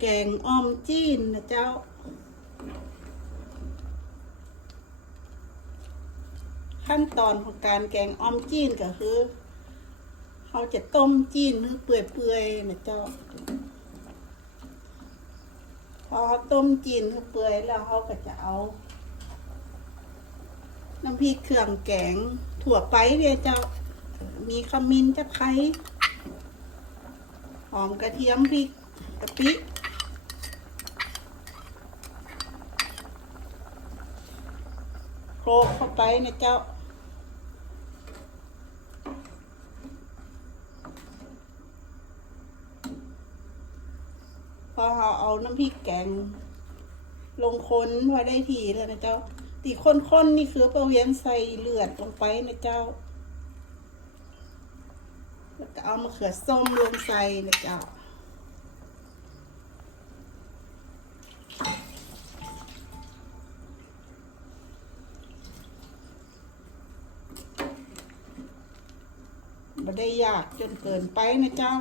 แกงอ้อมจีนนะเจ้า ขั้นตอนของการแกงอ้อมจีนก็คือเขาจะต้มจีนให้เปื่อยๆนะเจ้า พอเขาต้มจีนให้เปื่อยแล้วเขาก็จะเอา น้ำพริกเครื่องแกงถั่วไปเนี่ยเจ้า มีขมิ้นจะไคร้หอมกระเทียมพริกกะปิ โคลกเข้าไปนะเจ้า พอเราเอาน้ำพริกแกง ลงคนไว้ได้ทีแล้วนะเจ้า ตีข้นๆนี่คือประเวียนใส่เลือดลงไปนะเจ้า แล้วก็เอามะเขือส้มลงใส่นะเจ้า ไม่ได้ยากจนเกินไปนะเจ้า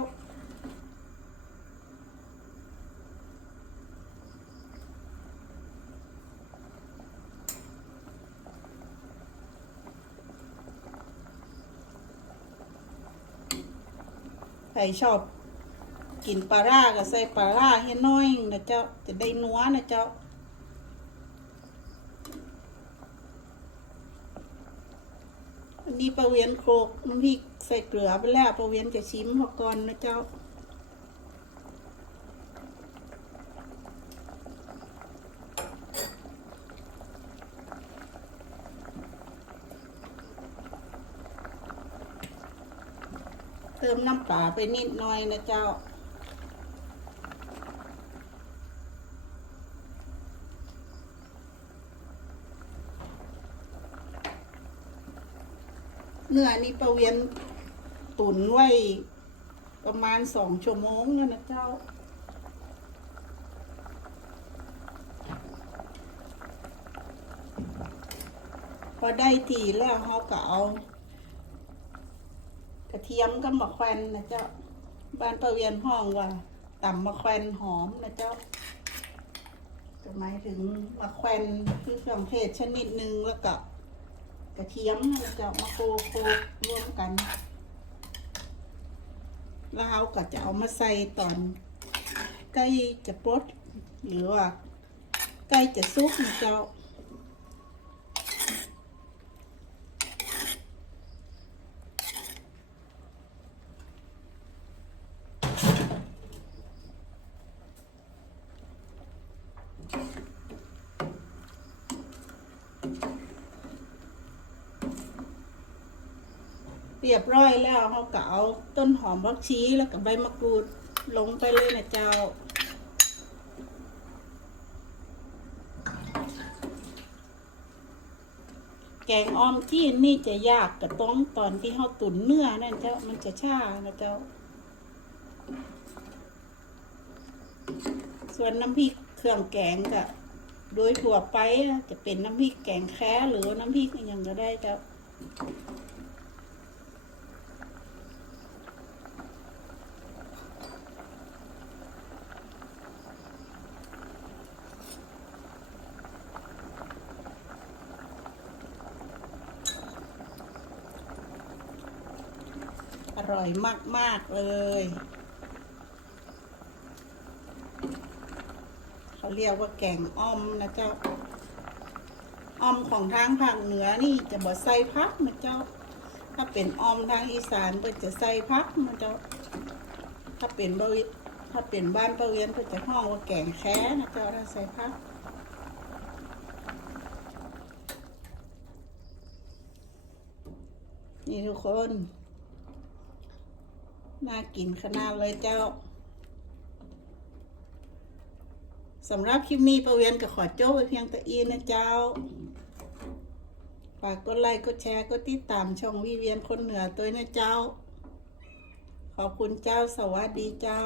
ใครชอบกินปลาร่าก็ใส่ปลาร่าให้น้อยนะเจ้า จะได้นัวนะเจ้า อันนี้ปลาเวียนโครกน้ำพริกใส่เกลือไปแล้วปลาเวียนจะชิมพอก่อนนะเจ้าเติมน้ำปลาไปนิดหน่อยนะเจ้า เนื้อนี่ประเวียนตุ๋นไว้ประมาณสองชั่วโมงแล้วนะเจ้า พอได้ทีแล้วเขาก็เอากระเทียมกับมะแขวนนะเจ้า บ้านประเวียนห้องว่าต่ำมะแขวนหอมนะเจ้าหมายถึงมะแขวนคือเครื่องเทศชนิดหนึ่งแล้วก็ กระเทียมนะเจ้ามาโคโครวมกันแล้วเราก็จะเอามาใส่ตอนใกล้จะปลดหรือว่าใกล้จะซุกนะเจ้า เรียบร้อยแล้วเขาก็เอาต้นหอมบักชีแล้วก็ใบมะกรูดลงไปเลยนะเจ้า แกงอ้อมจีนนี่จะยากกับต้องตอนที่เขาตุ๋นเนื้อนั่นเจ้ามันจะช้านะเจ้า ส่วนน้ำพริกเครื่องแกงก็โดยทั่วไปจะเป็นน้ำพริกแกงแค่หรือน้ำพริกอย่างก็ได้เจ้า อร่อยมาก ๆ เลย เขาเรียกว่าแกงอ้อมนะเจ้า อ้อมของทางภาคเหนือนี่จะบ่ใส่พักนะเจ้า ถ้าเป็นอ้อมทางอีสานก็จะใส่พักนะเจ้า ถ้าเป็นบริถ้าเป็นบ้านประเวียนก็จะห้องว่าแกงแค้นะเจ้าถ้าใส่พักนี่ทุกคน น่ากินขนาดเลยเจ้าสำหรับคลิปนี้ประเวียนกับขอโจ้ไปเพียงแต่อีนะเจ้าฝากกดไลค์กดแชร์กดติดตามช่องวิเวียนคนเหนือตัวนะเจ้า ขอบคุณเจ้าสวัสดีเจ้า